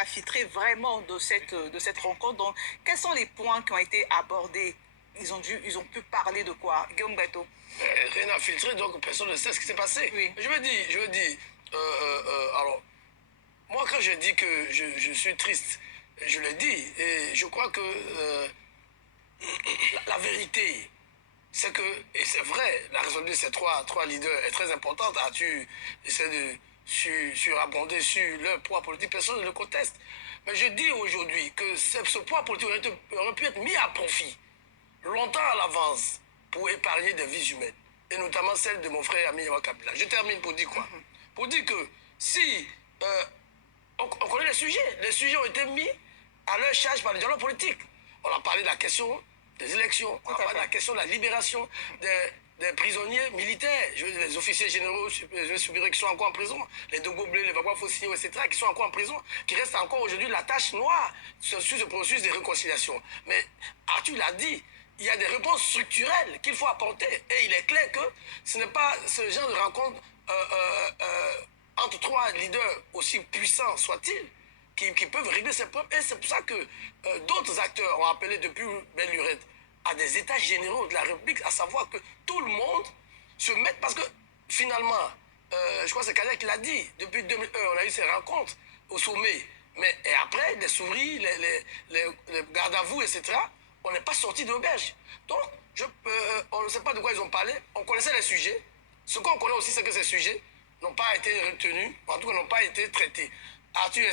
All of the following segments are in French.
infiltré vraiment de cette rencontre. Donc, quels sont les points qui ont été abordés? Ils ont pu parler de quoi? Guillaume Beto. Rien à filtrer, donc personne ne sait ce qui s'est passé. Oui. Je veux dire, alors, moi quand je dis que je suis triste, je le dis, et je crois que la vérité, c'est que, et c'est vrai, la résolution de ces trois leaders est très importante. As-tu essayé de surabonder sur leur poids politique? Personne ne le conteste. Mais je dis aujourd'hui que ce poids politique aurait pu être mis à profit longtemps à l'avance pour épargner des vies humaines, et notamment celle de mon frère ami Yawa Kabila. Je termine pour dire quoi? Pour dire que si on connaît les sujets ont été mis à leur charge par les dialogues politiques. On a parlé de la question des élections, on a parlé de la question de la libération des prisonniers militaires, les officiers généraux supérieurs qui sont encore en prison, les Dogoblés, les Bagua Fossigno, etc., qui sont encore en prison, qui restent encore aujourd'hui la tâche noire sur ce processus de réconciliation. Mais Arthur l'a dit, il y a des réponses structurelles qu'il faut apporter. Et il est clair que ce n'est pas ce genre de rencontre entre trois leaders, aussi puissants soient-ils, qui peuvent régler ces problèmes. Et c'est pour ça que d'autres acteurs ont appelé depuis belle lurette à des états généraux de la République, à savoir que tout le monde se mette, parce que finalement, je crois que c'est Kadia qui l'a dit, depuis 2001, on a eu ces rencontres au sommet. Mais et après, les souris, les gardes à vous, etc., on n'est pas sorti de l'auberge. Donc, on ne sait pas de quoi ils ont parlé. On connaissait les sujets. Ce qu'on connaît aussi, c'est que ces sujets n'ont pas été retenus, en tout cas n'ont pas été traités. Arthur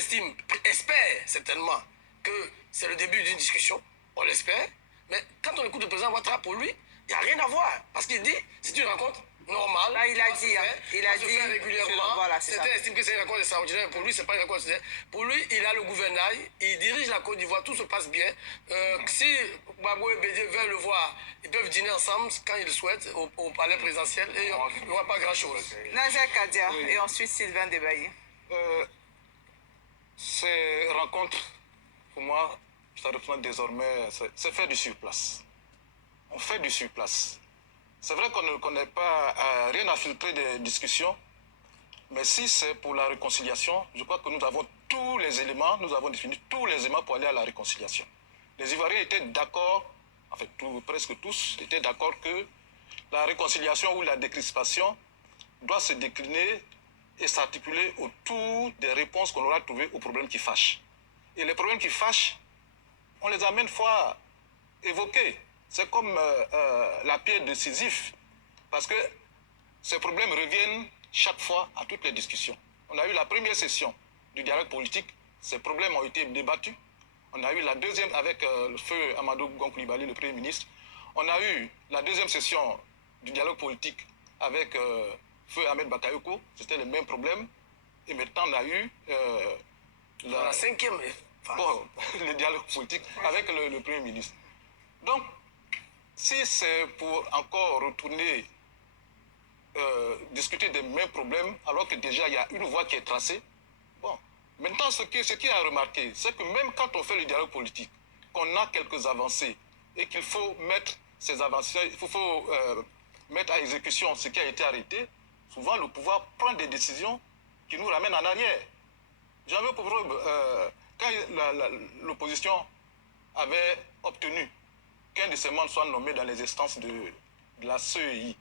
espère certainement que c'est le début d'une discussion, on l'espère, mais quand on écoute le président Ouattara, pour lui, il n'y a rien à voir, parce qu'il dit, c'est une rencontre normale. Là, il a dit, il a dit régulièrement. Voilà, certains estiment que c'est une rencontre extraordinaire, pour lui, c'est pas une rencontre extraordinaire. Pour lui, il a le gouvernail, il dirige la Côte d'Ivoire, tout se passe bien. Si Gbagbo et Bédié veulent le voir, ils peuvent dîner ensemble quand ils le souhaitent au palais présidentiel et il n'y aura pas grand-chose. Nazer Kadia, oui. Et ensuite Sylvain Debailly. Ces rencontres, pour moi, ça représente désormais, c'est faire du surplace. On fait du surplace. C'est vrai qu'on ne connaît pas rien à filtrer des discussions, mais si c'est pour la réconciliation, je crois que nous avons tous les éléments, nous avons défini tous les éléments pour aller à la réconciliation. Les Ivoiriens étaient d'accord, en fait presque tous étaient d'accord que la réconciliation ou la décrispation doit se décliner et s'articuler autour des réponses qu'on aura trouvées aux problèmes qui fâchent. Et les problèmes qui fâchent, on les a maintes fois évoqués. C'est comme la pierre de Sisyphe, parce que ces problèmes reviennent chaque fois à toutes les discussions. On a eu la première session du dialogue politique, ces problèmes ont été débattus. On a eu la deuxième avec le feu Amadou Gon Coulibaly, le Premier ministre. On a eu la deuxième session du dialogue politique avec feu Ahmed Bakayoko, c'était le même problème. Et maintenant, on a eu la cinquième bon, le dialogue politique avec le Premier ministre. Donc, si c'est pour encore retourner discuter des mêmes problèmes, alors que déjà il y a une voie qui est tracée, bon. Maintenant, ce qui a remarqué, c'est que même quand on fait le dialogue politique, qu'on a quelques avancées et qu'il faut mettre ces avancées, il faut mettre à exécution ce qui a été arrêté, souvent le pouvoir prend des décisions qui nous ramènent en arrière. J'en veux pour preuve, quand l'opposition avait obtenu qu'un de ses membres soit nommé dans les instances de la CEI,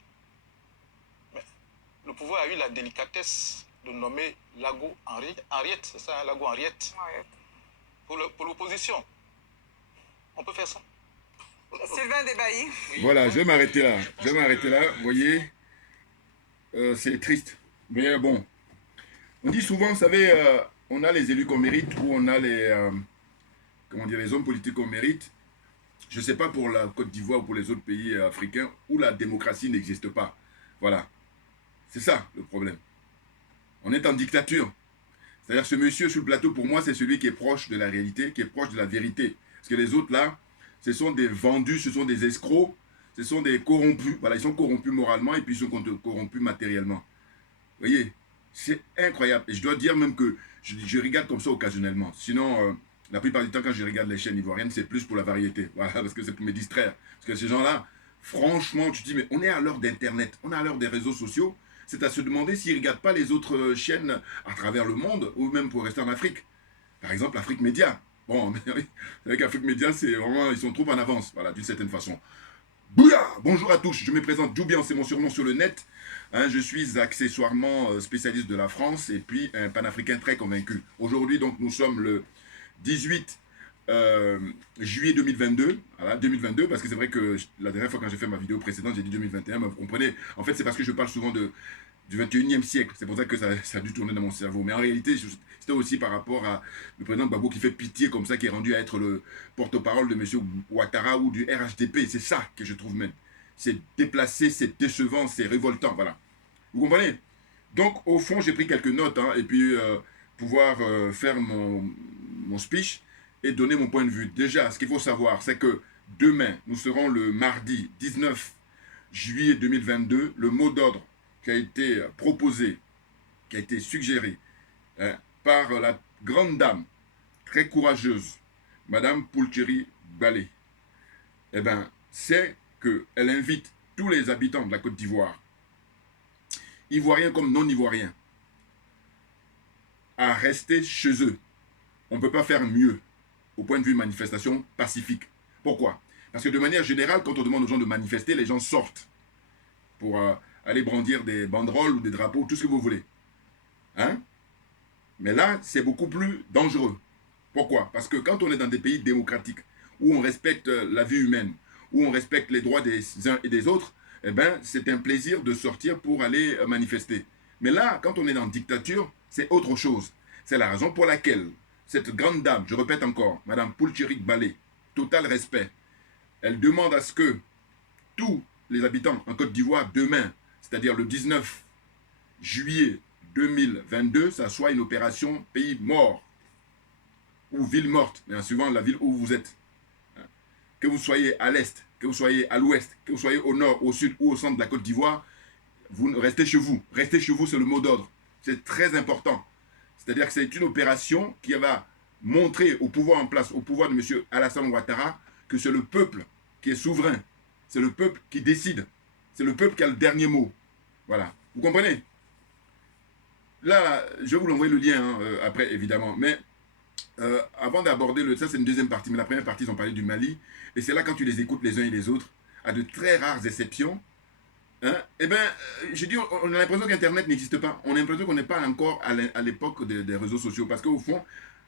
mais le pouvoir a eu la délicatesse de nommer Lago Henriette, c'est ça, hein, Lago Henriette, pour l'opposition. On peut faire ça. Sylvain Debailly. Voilà, je vais m'arrêter là. Vous voyez, c'est triste. Mais bon, on dit souvent, vous savez, on a les élus qu'on mérite ou on a les, les hommes politiques qu'on mérite. Je ne sais pas pour la Côte d'Ivoire ou pour les autres pays africains où la démocratie n'existe pas. Voilà. C'est ça le problème. On est en dictature. C'est-à-dire ce monsieur sur le plateau, pour moi, c'est celui qui est proche de la réalité, qui est proche de la vérité. Parce que les autres là, ce sont des vendus, ce sont des escrocs, ce sont des corrompus. Voilà, ils sont corrompus moralement et puis ils sont corrompus matériellement. Vous voyez, c'est incroyable. Et je dois dire même que je regarde comme ça occasionnellement. Sinon, la plupart du temps, quand je regarde les chaînes ivoiriennes, c'est plus pour la variété. Voilà, parce que c'est pour me distraire. Parce que ces gens-là, franchement, tu te dis, mais on est à l'heure d'Internet, on est à l'heure des réseaux sociaux. C'est à se demander s'ils ne regardent pas les autres chaînes à travers le monde, ou même pour rester en Afrique. Par exemple, Afrique Média. Bon, mais oui, c'est vrai qu'Afrique Média, c'est vraiment, ils sont trop en avance, voilà, d'une certaine façon. Bouya! Bonjour à tous, je me présente Joubian, c'est mon surnom sur le net. Hein, je suis accessoirement spécialiste de la France et puis un panafricain très convaincu. Aujourd'hui, donc, nous sommes le 18 juillet 2022, voilà, 2022, parce que c'est vrai que la dernière fois quand j'ai fait ma vidéo précédente, j'ai dit 2021, mais vous comprenez, en fait c'est parce que je parle souvent du 21e siècle, c'est pour ça que ça a dû tourner dans mon cerveau, mais en réalité c'était aussi par rapport à le président Gbagbo qui fait pitié comme ça, qui est rendu à être le porte-parole de M. Ouattara ou du RHDP, c'est ça que je trouve même, c'est déplacé, c'est décevant, c'est révoltant, voilà, vous comprenez? Donc au fond j'ai pris quelques notes, hein, et puis pouvoir faire mon speech, et donner mon point de vue. Déjà, ce qu'il faut savoir, c'est que demain, nous serons le mardi 19 juillet 2022. Le mot d'ordre qui a été proposé, qui a été suggéré hein, par la grande dame, très courageuse, Madame Poulteri Balé, eh ben, c'est qu'elle invite tous les habitants de la Côte d'Ivoire, ivoiriens comme non-ivoiriens, à rester chez eux. On ne peut pas faire mieux au point de vue manifestation pacifique. Pourquoi? Parce que de manière générale, quand on demande aux gens de manifester, les gens sortent pour aller brandir des banderoles ou des drapeaux, tout ce que vous voulez. Hein? Mais là, c'est beaucoup plus dangereux. Pourquoi? Parce que quand on est dans des pays démocratiques, où on respecte la vie humaine, où on respecte les droits des uns et des autres, eh ben, c'est un plaisir de sortir pour aller manifester. Mais là, quand on est dans une dictature, c'est autre chose. C'est la raison pour laquelle cette grande dame, je répète encore, Madame Poulteri Balé, total respect, elle demande à ce que tous les habitants en Côte d'Ivoire, demain, c'est-à-dire le 19 juillet 2022, ça soit une opération pays mort, ou ville morte, mais en suivant la ville où vous êtes. Que vous soyez à l'est, que vous soyez à l'ouest, que vous soyez au nord, au sud ou au centre de la Côte d'Ivoire, vous restez chez vous. Restez chez vous, c'est le mot d'ordre. C'est très important. C'est-à-dire que c'est une opération qui va montrer au pouvoir en place, au pouvoir de M. Alassane Ouattara, que c'est le peuple qui est souverain. C'est le peuple qui décide. C'est le peuple qui a le dernier mot. Voilà. Vous comprenez? Là, je vais vous l'envoyer le lien hein, après, évidemment. Mais avant d'aborder ça, c'est une deuxième partie. Mais la première partie, ils ont parlé du Mali. Et c'est là, quand tu les écoutes les uns et les autres, à de très rares exceptions, hein, eh bien, je dis, on a l'impression qu'Internet n'existe pas. On a l'impression qu'on n'est pas encore à l'époque des réseaux sociaux. Parce qu'au fond,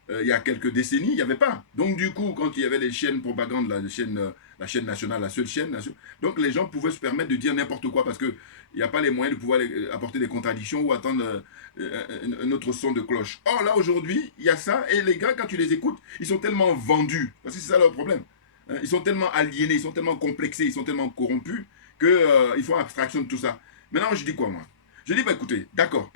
il y a quelques décennies, il n'y avait pas. Donc, du coup, quand il y avait les chaînes propagande, la chaîne nationale, la seule chaîne, donc les gens pouvaient se permettre de dire n'importe quoi parce qu'il n'y a pas les moyens de pouvoir apporter des contradictions ou attendre un autre son de cloche. Or, là, aujourd'hui, il y a ça. Et les gars, quand tu les écoutes, ils sont tellement vendus. Parce que c'est ça leur problème. Hein, ils sont tellement aliénés, ils sont tellement complexés, ils sont tellement corrompus qu'ils font abstraction de tout ça. Maintenant, je dis quoi, moi? Je dis, bah écoutez, d'accord.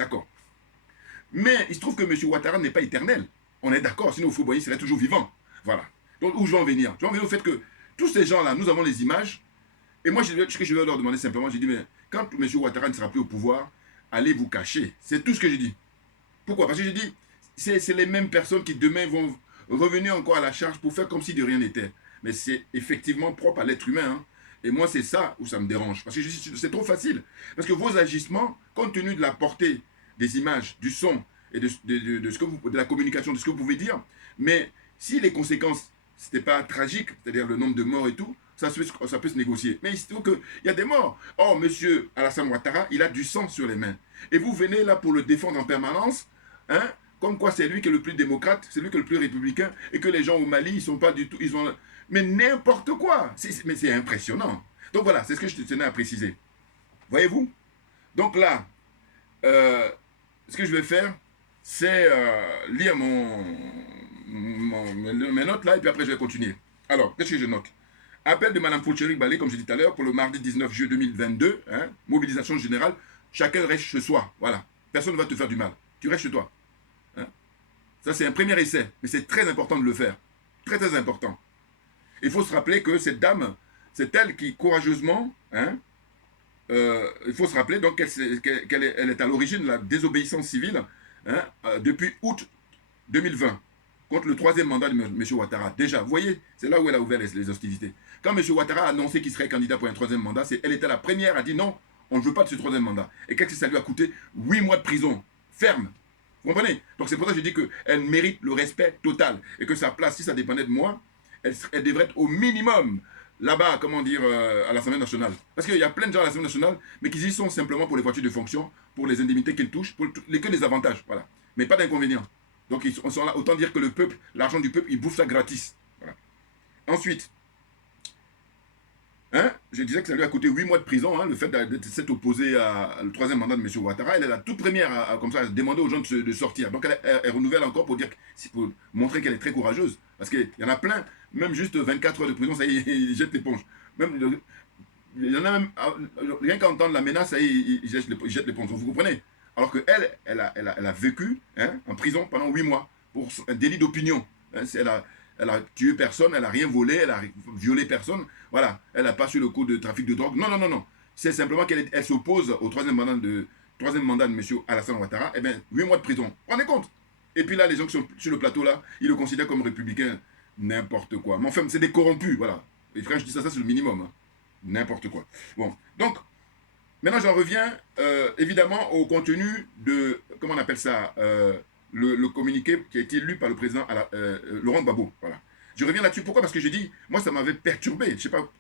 Mais il se trouve que M. Ouattara n'est pas éternel. On est d'accord, sinon Fouboyi serait toujours vivant. Voilà. Donc, où je veux en venir? Je veux en venir au fait que tous ces gens-là, nous avons les images. Et moi, ce que je vais leur demander simplement, j'ai dit, mais quand M. Ouattara ne sera plus au pouvoir, allez vous cacher. C'est tout ce que j'ai dit. Pourquoi? Parce que j'ai dit, c'est les mêmes personnes qui demain vont revenir encore à la charge pour faire comme si de rien n'était. Mais c'est effectivement propre à l'être humain. Hein. Et moi, c'est ça où ça me dérange. Parce que c'est trop facile. Parce que vos agissements, compte tenu de la portée des images, du son et de la communication, de ce que vous pouvez dire, mais si les conséquences, c'était pas tragique, c'est-à-dire le nombre de morts et tout, ça peut se négocier. Mais il se trouve qu'il y a des morts. Or, M. Alassane Ouattara, il a du sang sur les mains. Et vous venez là pour le défendre en permanence, hein, comme quoi c'est lui qui est le plus démocrate, c'est lui qui est le plus républicain, et que les gens au Mali, ils sont pas du tout... Mais n'importe quoi. Mais c'est impressionnant. Donc voilà, c'est ce que je tenais à préciser. Voyez-vous? Donc là, ce que je vais faire, c'est lire mes notes là, et puis après je vais continuer. Alors, qu'est-ce que je note? Appel de Mme Poulteri Balé, comme je dis tout à l'heure, pour le mardi 19 juillet 2022, hein, mobilisation générale, chacun reste chez soi, voilà. Personne ne va te faire du mal, tu restes chez toi. Hein. Ça c'est un premier essai, mais c'est très important de le faire. Très très important. Il faut se rappeler que cette dame, c'est elle qui courageusement, hein, il faut se rappeler donc qu'elle est à l'origine de la désobéissance civile hein, depuis août 2020 contre le troisième mandat de M. Ouattara. Déjà, vous voyez, c'est là où elle a ouvert les hostilités. Quand M. Ouattara a annoncé qu'il serait candidat pour un troisième mandat, elle était la première à dire non, on ne veut pas de ce troisième mandat. Et qu'est-ce que ça lui a coûté? 8 mois de prison ferme. Vous comprenez? Donc c'est pour ça que je dis qu'elle mérite le respect total. Et que sa place, si ça dépendait de moi, elle devrait être au minimum là-bas, comment dire, à l'Assemblée nationale. Parce qu'il y a plein de gens à l'Assemblée nationale, mais qui y sont simplement pour les voitures de fonction, pour les indemnités qu'ils touchent, pour que des avantages. Voilà. Mais pas d'inconvénients. Donc ils sont là, autant dire que le peuple, l'argent du peuple, ils bouffent ça gratis. Voilà. Ensuite, hein, je disais que ça lui a coûté 8 mois de prison, hein, le fait de s'être opposé au troisième mandat de M. Ouattara. Elle est la toute première comme ça, à demander aux gens de sortir. Donc elle renouvelle encore pour montrer qu'elle est très courageuse. Parce qu'il y en a plein, même juste 24 heures de prison, ça y est, ils jettent l'éponge. Il y en a même, rien qu'à entendre la menace, ça y est, ils jettent l'éponge. Vous comprenez? Alors qu'elle, elle a vécu, hein, en prison pendant 8 mois pour un délit d'opinion. Hein, elle a tué personne, elle n'a rien volé, elle a violé personne. Voilà, elle n'a pas su le coup de trafic de drogue. Non, non, non, non. C'est simplement qu'elle s'oppose au troisième mandat de M. Alassane Ouattara. Eh bien, 8 mois de prison. Rendez compte? Et puis là, les gens qui sont sur le plateau là, ils le considèrent comme républicain. N'importe quoi. Mais enfin, c'est des corrompus, voilà. Et quand je dis ça, c'est le minimum. Hein. N'importe quoi. Bon, donc, maintenant j'en reviens évidemment au contenu de, comment on appelle ça, le communiqué qui a été lu par le président Laurent Gbagbo. Voilà. Je reviens là-dessus. Pourquoi? Parce que je dis, moi ça m'avait perturbé. Je sais pas,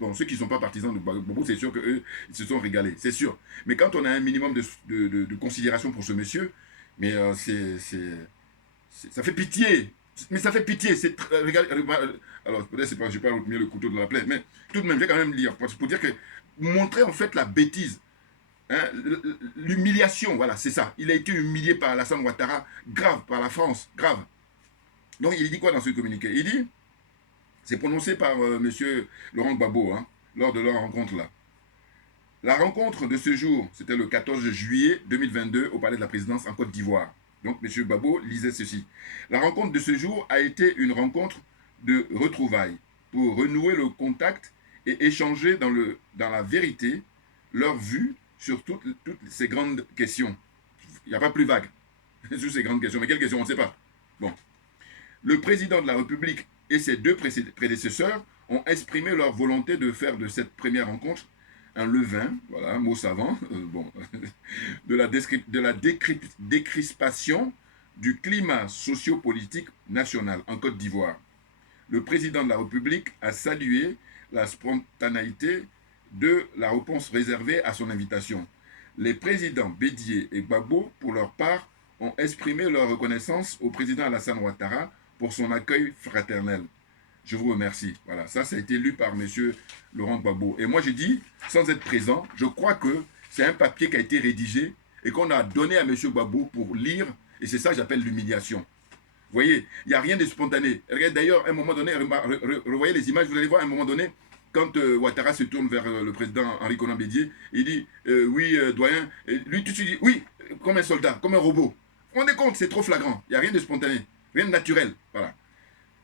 bon, ceux qui ne sont pas partisans de Gbagbo, c'est sûr qu'eux, ils se sont régalés. C'est sûr. Mais quand on a un minimum de considération pour ce monsieur, mais ça fait pitié. Mais ça fait pitié. Alors, peut-être je ne vais pas retenir le couteau de la plaie, mais tout de même, je vais quand même lire. Pour dire que, montrer en fait la bêtise. Hein, l'humiliation, voilà, c'est ça. Il a été humilié par Alassane Ouattara, grave, par la France, grave. Donc, il dit quoi dans ce communiqué? Il dit, c'est prononcé par monsieur Laurent Gbagbo, hein, lors de leur rencontre là. La rencontre de ce jour, c'était le 14 juillet 2022 au Palais de la Présidence en Côte d'Ivoire. Donc, M. Gbagbo lisait ceci. La rencontre de ce jour a été une rencontre de retrouvailles pour renouer le contact et échanger dans la vérité leur vue sur toutes ces grandes questions. Il n'y a pas plus vague sur ces grandes questions. Mais quelles questions? On ne sait pas. Bon. Le président de la République et ses deux prédécesseurs ont exprimé leur volonté de faire de cette première rencontre un levain, voilà, mot savant, bon, de la décrispation du climat sociopolitique national en Côte d'Ivoire. Le président de la République a salué la spontanéité de la réponse réservée à son invitation. Les présidents Bédié et Gbagbo, pour leur part, ont exprimé leur reconnaissance au président Alassane Ouattara pour son accueil fraternel. Je vous remercie. Voilà, ça a été lu par M. Laurent Gbagbo. Et moi, j'ai dit, sans être présent, je crois que c'est un papier qui a été rédigé et qu'on a donné à M. Gbagbo pour lire. Et c'est ça que j'appelle l'humiliation. Vous voyez, il n'y a rien de spontané. D'ailleurs, à un moment donné, revoyez les images, vous allez voir à un moment donné, quand Ouattara se tourne vers le président Henri Konan Bédié, il dit, oui, doyen, et lui tout de suite dit, oui, comme un soldat, comme un robot. Vous vous rendez compte, c'est trop flagrant. Il n'y a rien de spontané, rien de naturel. Voilà.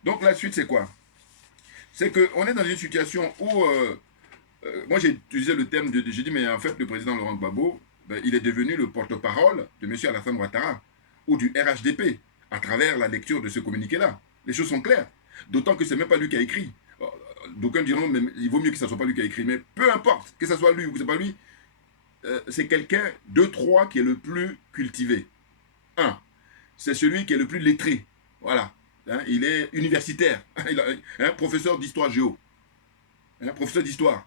Donc la suite, c'est quoi? C'est qu'on est dans une situation où, moi j'ai utilisé le terme, j'ai dit, mais en fait, le président Laurent Gbagbo, ben, il est devenu le porte-parole de M. Alassane Ouattara, ou du RHDP, à travers la lecture de ce communiqué-là. Les choses sont claires. D'autant que ce n'est même pas lui qui a écrit. D'aucuns diront, mais il vaut mieux que ce ne soit pas lui qui a écrit. Mais peu importe, que ce soit lui ou que ce n'est pas lui, c'est quelqu'un de trois qui est le plus cultivé. Un, c'est celui qui est le plus lettré. Voilà. Hein, il est universitaire. Professeur d'histoire géo. Professeur d'histoire.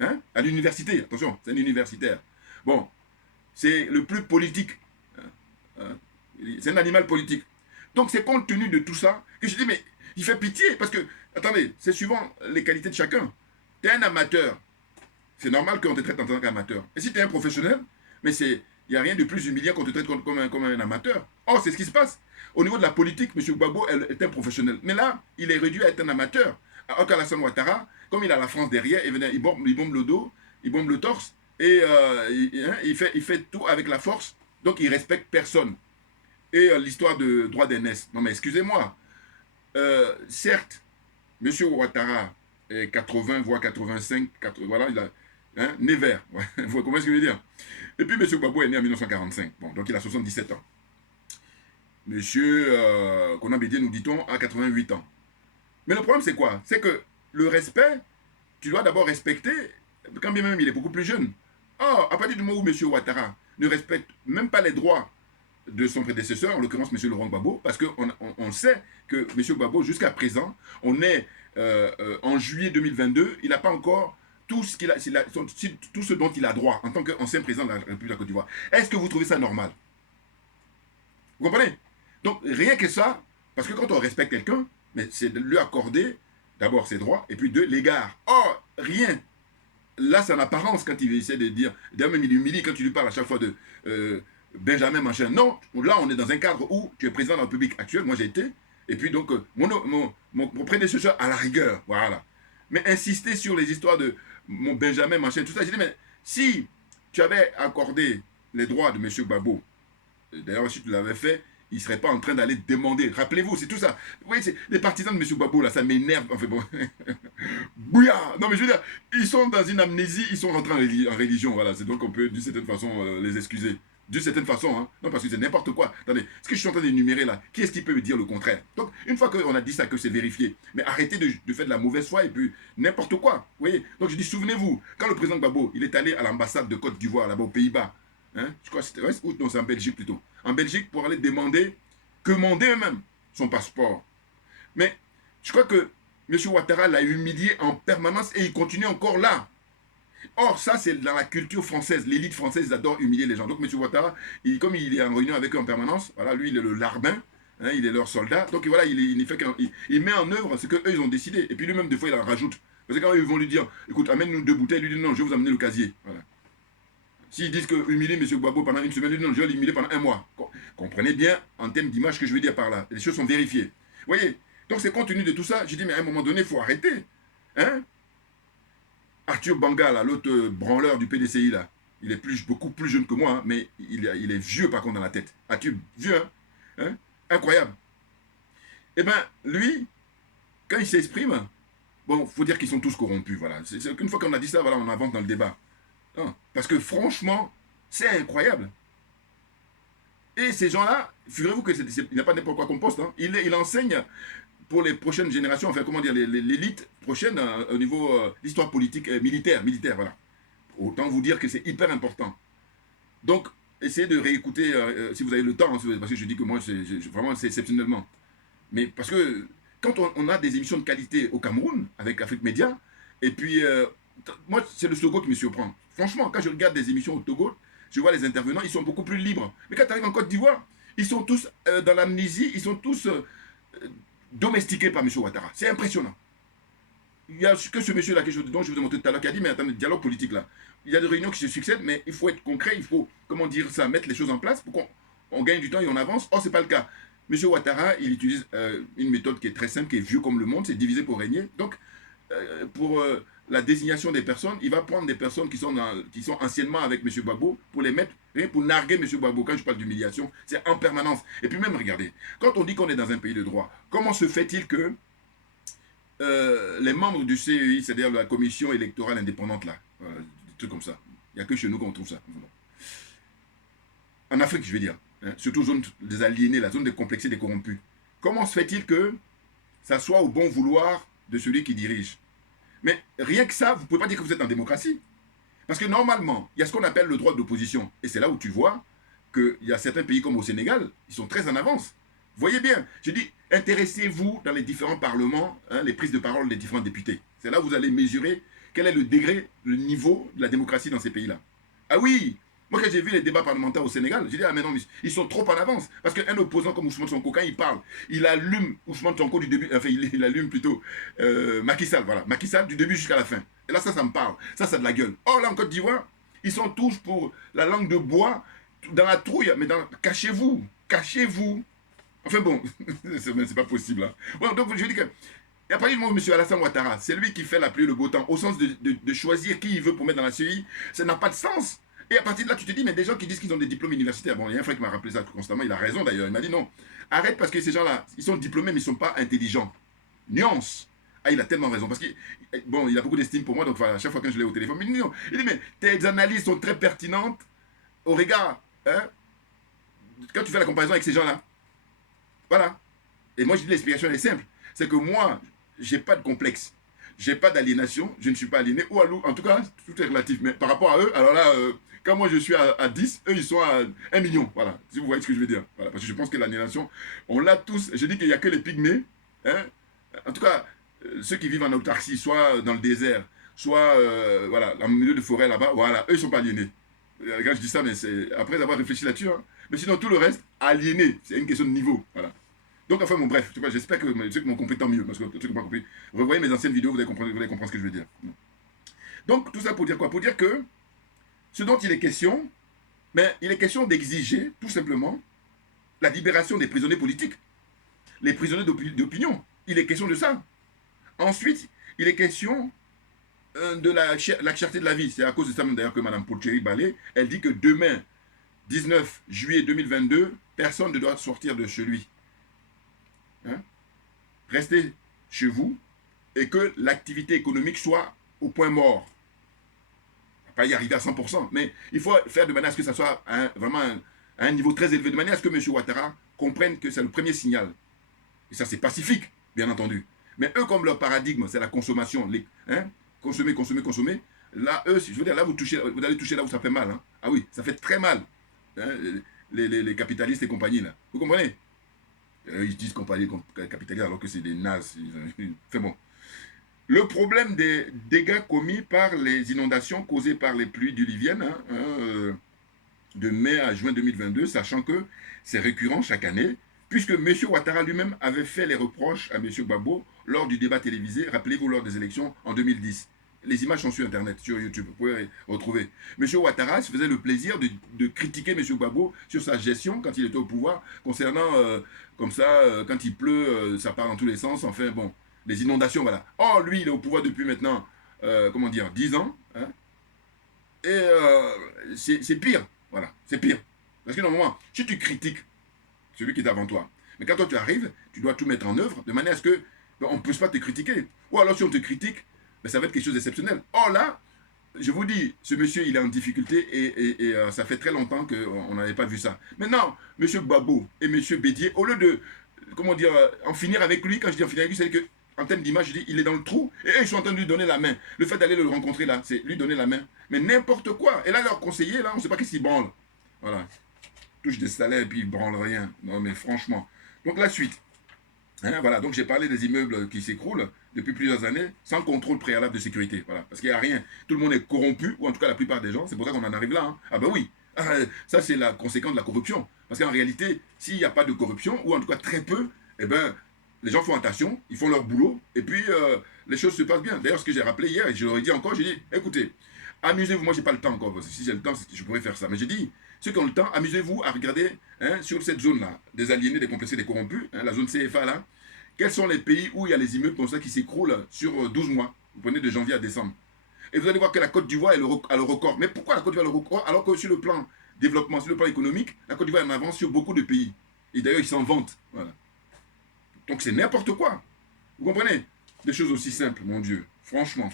Hein, à l'université. Attention, c'est un universitaire. Bon, c'est le plus politique. C'est un animal politique. Donc c'est compte tenu de tout ça que je dis, mais il fait pitié. Parce que, attendez, c'est suivant les qualités de chacun. Tu es un amateur. C'est normal qu'on te traite en tant qu'amateur. Et si tu es un professionnel, mais il n'y a rien de plus humiliant qu'on te traite comme un amateur. Or, c'est ce qui se passe. Au niveau de la politique, M. Gbagbo est un professionnel. Mais là, il est réduit à être un amateur. Alors qu'Alassane Ouattara, comme il a la France derrière, il bombe le dos, il bombe le torse, et il fait tout avec la force. Donc, il ne respecte personne. Et l'histoire de droit d'aînesse. Non, mais excusez-moi. Certes, M. Ouattara est 80, voire 85, voilà, il a... né vert. Vous comprenez ce que je veux dire? Et puis, M. Gbagbo est né en 1945. Bon, donc il a 77 ans. M. Konan Bédié, nous dit-on, a 88 ans. Mais le problème, c'est quoi? C'est que le respect, tu dois d'abord respecter, quand bien même il est beaucoup plus jeune. Or, à partir du moment où M. Ouattara ne respecte même pas les droits de son prédécesseur, en l'occurrence M. Laurent Gbagbo, parce qu'on sait que M. Gbagbo, jusqu'à présent, on est en juillet 2022, il n'a pas encore tout ce dont il a droit en tant qu'ancien président de la République de la Côte d'Ivoire. Est-ce que vous trouvez ça normal? Vous comprenez? Donc, rien que ça, parce que quand on respecte quelqu'un, c'est de lui accorder d'abord ses droits, et puis l'égard. Or, rien. Là, c'est en apparence quand il essaie de dire, d'ailleurs même il humilie quand tu lui parles à chaque fois de Benjamin machin. Non, là on est dans un cadre où tu es président de la République actuelle, moi j'ai été, et puis donc mon prédécesseur à la rigueur, voilà. Mais insister sur les histoires de mon Benjamin machin, tout ça, j'ai dit, mais si tu avais accordé les droits de M. Gbagbo, d'ailleurs si tu l'avais fait, il ne serait pas en train d'aller demander. Rappelez-vous, c'est tout ça. Vous voyez, les partisans de M. Gbagbo, là, ça m'énerve. Enfin bon. Bouillard. Non, mais je veux dire, ils sont dans une amnésie, ils sont rentrés en religion. Voilà, c'est donc on peut d'une certaine façon les excuser. D'une certaine façon, hein. Non, parce que c'est n'importe quoi. Attendez, ce que je suis en train d'énumérer là, qui est-ce qui peut me dire le contraire? Donc, une fois qu'on a dit ça, que c'est vérifié, mais arrêtez de faire de la mauvaise foi et puis n'importe quoi. Vous voyez? Donc, je dis, souvenez-vous, quand le président Gbagbo, il est allé à l'ambassade de Côte d'Ivoire, là-bas aux Pays-Bas, hein, je crois que c'était ou non, c'est en Belgique plutôt. En Belgique pour aller commander eux-mêmes son passeport. Mais je crois que M. Ouattara l'a humilié en permanence et il continue encore là. Or, ça, c'est dans la culture française. L'élite française, ils adorent humilier les gens. Donc, M. Ouattara, comme il est en réunion avec eux en permanence, voilà, lui, il est le larbin, hein, il est leur soldat. Donc, voilà, il met en œuvre ce qu'eux, ils ont décidé. Et puis, lui-même, des fois, il en rajoute. Parce que quand ils vont lui dire, écoute, amène-nous 2 bouteilles, lui dit non, je vais vous amener le casier. Voilà. S'ils disent que humilier M. Gbagbo pendant une semaine, non, je vais l'humilier pendant 1 mois. Comprenez bien en termes d'image ce que je veux dire par là. Les choses sont vérifiées. Vous voyez? Donc c'est compte tenu de tout ça, j'ai dit, mais à un moment donné, il faut arrêter. Hein? Arthur Banga, l'autre branleur du PDCI, là, il est beaucoup plus jeune que moi, hein, mais il est vieux par contre dans la tête. Arthur, vieux, hein? Incroyable. Eh bien, lui, quand il s'exprime, bon, il faut dire qu'ils sont tous corrompus, voilà. C'est qu'une fois qu'on a dit ça, voilà, on avance dans le débat. Non, parce que franchement, c'est incroyable. Et ces gens-là, figurez-vous qu'il n'y a pas n'importe quoi qu'on poste. Hein. Il enseigne pour les prochaines générations, enfin comment dire, l'élite prochaine au niveau l'histoire politique militaire, voilà. Autant vous dire que c'est hyper important. Donc, essayez de réécouter si vous avez le temps, hein, parce que je dis que moi, vraiment, c'est exceptionnellement. Mais parce que quand on a des émissions de qualité au Cameroun, avec Afrique Média, et puis, moi, c'est le Togo qui me surprend. Franchement, quand je regarde des émissions au Togo, je vois les intervenants, ils sont beaucoup plus libres. Mais quand tu arrives en Côte d'Ivoire, ils sont tous dans l'amnésie, ils sont tous domestiqués par M. Ouattara. C'est impressionnant. Il y a que ce monsieur-là, dont je vous ai montré tout à l'heure, qui a dit, mais attendez, dialogue politique là. Il y a des réunions qui se succèdent, mais il faut être concret, il faut, comment dire ça, mettre les choses en place pour qu'on gagne du temps et on avance. Or, ce n'est pas le cas. M. Ouattara, il utilise une méthode qui est très simple, qui est vieux comme le monde, c'est diviser pour régner. Donc, pour la désignation des personnes, il va prendre des personnes qui sont anciennement avec M. Gbagbo pour les mettre, pour narguer M. Gbagbo. Quand je parle d'humiliation, c'est en permanence. Et puis même, regardez, quand on dit qu'on est dans un pays de droit, comment se fait-il que les membres du CEI, c'est-à-dire la commission électorale indépendante, là, des trucs comme ça, il n'y a que chez nous qu'on trouve ça. En Afrique, je veux dire, hein, surtout zone des aliénés, la zone des complexés, des corrompus. Comment se fait-il que ça soit au bon vouloir de celui qui dirige? Mais rien que ça, vous ne pouvez pas dire que vous êtes en démocratie. Parce que normalement, il y a ce qu'on appelle le droit d'opposition. Et c'est là où tu vois qu'il y a certains pays comme au Sénégal, ils sont très en avance. Voyez bien, je dis, intéressez-vous dans les différents parlements, hein, les prises de parole des différents députés. C'est là où vous allez mesurer quel est le degré, le niveau de la démocratie dans ces pays-là. Ah oui, moi quand j'ai vu les débats parlementaires au Sénégal, j'ai dit, ah mais non, mais ils sont trop en avance. Parce qu'un opposant comme Ousmane Sonko, quand il parle, il allume Ousmane Sonko du début, enfin il allume plutôt Macky Sall, voilà, Macky Sall du début jusqu'à la fin. Et là, ça me parle, ça a de la gueule. Or là, en Côte d'Ivoire, ils sont tous pour la langue de bois, dans la trouille, mais cachez-vous, cachez-vous. Enfin bon, c'est pas possible. Hein. Ouais, donc je dis que, et à partir du moment où M. Alassane Ouattara, c'est lui qui fait la pluie et le beau temps, au sens de choisir qui il veut pour mettre dans la CEI, ça n'a pas de sens. Et à partir de là, tu te dis, mais des gens qui disent qu'ils ont des diplômes universitaires, bon, il y a un frère qui m'a rappelé ça constamment, il a raison d'ailleurs, il m'a dit non, arrête parce que ces gens-là, ils sont diplômés mais ils ne sont pas intelligents. Nuance. Ah, il a tellement raison, parce qu'il bon, il a beaucoup d'estime pour moi, donc voilà, à chaque fois que je l'ai au téléphone, il dit non, il dit, mais tes analyses sont très pertinentes au regard, hein, quand tu fais la comparaison avec ces gens-là. Voilà. Et moi, je dis l'explication elle est simple. C'est que moi, j'ai pas de complexe. j'ai pas d'aliénation, je ne suis pas aliéné, ou en tout cas, tout est relatif. Mais par rapport à eux, alors là, quand moi je suis à 10, eux ils sont à 1 million. Voilà, si vous voyez ce que je veux dire. Voilà, parce que je pense que l'aliénation, on l'a tous. Je dis qu'il n'y a que les pygmées. Hein, en tout cas, ceux qui vivent en autarcie, soit dans le désert, soit voilà, en milieu de forêt là-bas, voilà, eux ils sont pas aliénés. Quand je dis ça, mais c'est après avoir réfléchi là-dessus. Hein. Mais sinon, tout le reste, aliéné, c'est une question de niveau. Voilà. Donc, enfin, bon, bref, j'espère que ceux qui m'ont compris, tant mieux, parce que ceux qui n'ont pas compris, revoyez mes anciennes vidéos, vous allez comprendre ce que je veux dire. Donc, tout ça pour dire quoi? Pour dire que ce dont il est question, mais il est question d'exiger, tout simplement, la libération des prisonniers politiques, les prisonniers d'opinion. Il est question de ça. Ensuite, il est question de la cherté de la vie. C'est à cause de ça, même d'ailleurs, que Mme Pocheri Balé, elle dit que demain, 19 juillet 2022, personne ne doit sortir de chez lui. Hein? Restez chez vous et que l'activité économique soit au point mort. On ne va pas y arriver à 100%, mais il faut faire de manière à ce que ça soit vraiment à un niveau très élevé, de manière à ce que M. Ouattara comprenne que c'est le premier signal. Et ça, c'est pacifique, bien entendu. Mais eux, comme leur paradigme, c'est la consommation, consommer, consommer, consommer, là, eux, je veux dire, là, vous allez toucher là où ça fait mal. Hein. Ah oui, ça fait très mal. Hein, les capitalistes et compagnie, là. Vous comprenez? Ils disent capitalistes alors que c'est des nazes. C'est bon. Le problème des dégâts commis par les inondations causées par les pluies diluviennes de mai à juin 2022, sachant que c'est récurrent chaque année, puisque M. Ouattara lui-même avait fait les reproches à M. Gbagbo lors du débat télévisé, rappelez-vous, lors des élections en 2010. Les images sont sur Internet, sur YouTube, vous pouvez retrouver. M. Ouattara se faisait le plaisir de critiquer M. Gbagbo sur sa gestion quand il était au pouvoir, concernant, comme ça, quand il pleut, ça part dans tous les sens, enfin bon, les inondations, voilà. Or, lui, il est au pouvoir depuis maintenant, 10 ans, hein, et c'est pire, voilà, c'est pire. Parce que normalement, si tu critiques celui qui est avant toi, mais quand toi tu arrives, tu dois tout mettre en œuvre, de manière à ce que on ne puisse pas te critiquer. Ou alors, si on te critique, ben, ça va être quelque chose d'exceptionnel. Or là, je vous dis, ce monsieur, il est en difficulté et ça fait très longtemps qu'on n'avait pas vu ça. Maintenant, M. Gbagbo et M. Bédier, au lieu de, en finir avec lui, quand je dis en finir avec lui, c'est qu'en termes d'image, je dis, il est dans le trou et eux, ils sont en train de lui donner la main. Le fait d'aller le rencontrer là, c'est lui donner la main. Mais n'importe quoi. Et là, leur conseiller, là, on ne sait pas qu'est-ce qu'ils branlent. Voilà. Touche des salaires et puis ils branlent rien. Non, mais franchement. Donc, la suite. Hein, voilà, donc j'ai parlé des immeubles qui s'écroulent depuis plusieurs années sans contrôle préalable de sécurité. Voilà, parce qu'il n'y a rien. Tout le monde est corrompu, ou en tout cas la plupart des gens. C'est pour ça qu'on en arrive là. Hein. Ah ben oui, ça c'est la conséquence de la corruption. Parce qu'en réalité, s'il n'y a pas de corruption, ou en tout cas très peu, eh ben, les gens font attention, ils font leur boulot, et puis les choses se passent bien. D'ailleurs, ce que j'ai rappelé hier, et je l'aurais dit encore, j'ai dit, écoutez, amusez-vous, moi j'ai pas le temps encore, parce que si j'ai le temps, je pourrais faire ça. Mais j'ai dit, ceux qui ont le temps, amusez-vous à regarder sur cette zone-là, des aliénés, des complexés, des corrompus, la zone CFA là, quels sont les pays où il y a les immeubles comme ça qui s'écroulent sur 12 mois. Vous prenez de janvier à décembre. Et vous allez voir que la Côte d'Ivoire a le record. Mais pourquoi la Côte d'Ivoire a le record alors que sur le plan développement, sur le plan économique, la Côte d'Ivoire est en avance sur beaucoup de pays. Et d'ailleurs, ils s'en vantent. Voilà. Donc c'est n'importe quoi. Vous comprenez? Des choses aussi simples, mon Dieu. Franchement.